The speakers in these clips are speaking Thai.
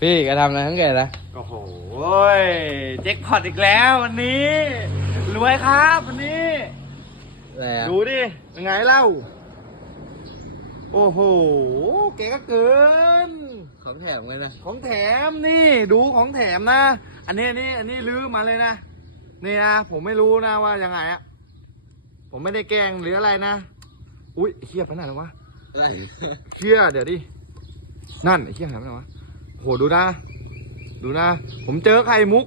พี่กระทำอะไรทั้งแก่ละโอ้โหยแจ็คพอตอีกแล้ววันนี้ รวยครับวันนี้อะไรอะดูดิยังไงเล่า โอ้โหเก๋ก็เกิน ของแถมเลยนะ ของแถมนี่ดูของแถมนะ อันนี้อันนี้อันนี้ลื้อมาเลยนะ นี่นะผมไม่รู้นะว่ายังไงอะผมไม่ได้แกล้งหรืออะไรนะ อุ้ยเฮียไปไหนแล้ววะอะไรเฮียเดี๋ยวดิ นั่นไอ้เฮียหายไปไหนวะ โหดูนะ ดูนะ ผมเจอไข่มุก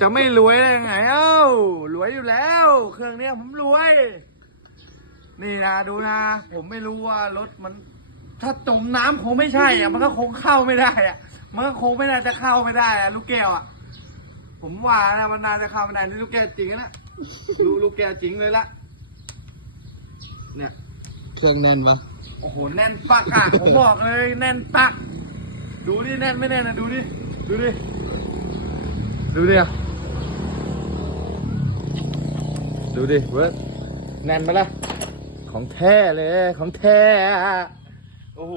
จะไม่รวยได้ยังไงเอ้ารวยอยู่แล้ว เครื่องเนี้ยผมรวย นี่นะดูนะ ผมไม่รู้ว่ารถมัน ถ้าจมน้ำคงไม่ใช่อะมันก็คงเข้าไม่ได้อะมันก็คงไม่น่าจะเข้าไม่ได้อะลูกแก้วอะ ผมว่านะมันน่าจะเข้าไม่ได้นี่ลูกแก้วจริงนะลูกลูกแก้วจริงเลยละเนี่ย เครื่องแน่นปะโอ้โหแน่นปักอะผมบอกเลยแน่นปัก ดูดิแน่นไม่แน่นนะดูดิ ดูดิ ดูดิอะดูดิเวิร์ดแน่นมาละของแท้เลย ของแท้โอ้โห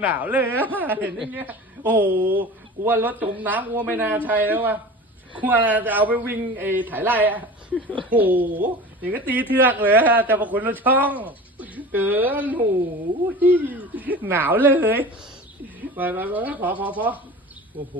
หนาวเลยอะเห็นอย่างเงี้ย โอ้โหกูว่ารถจมน้ำกูว่าไม่น่าใช่แล้วว่ะกูว่าน่าจะเอาไปวิ่งไอ้ถ่ายไร่อะโอ้โหอย่างก็ตีเทือกเลยอะจะมาคุณรถช่อง เกินโอ้โหหนาวเลย ไปไปไปพอพอพอโอ้โห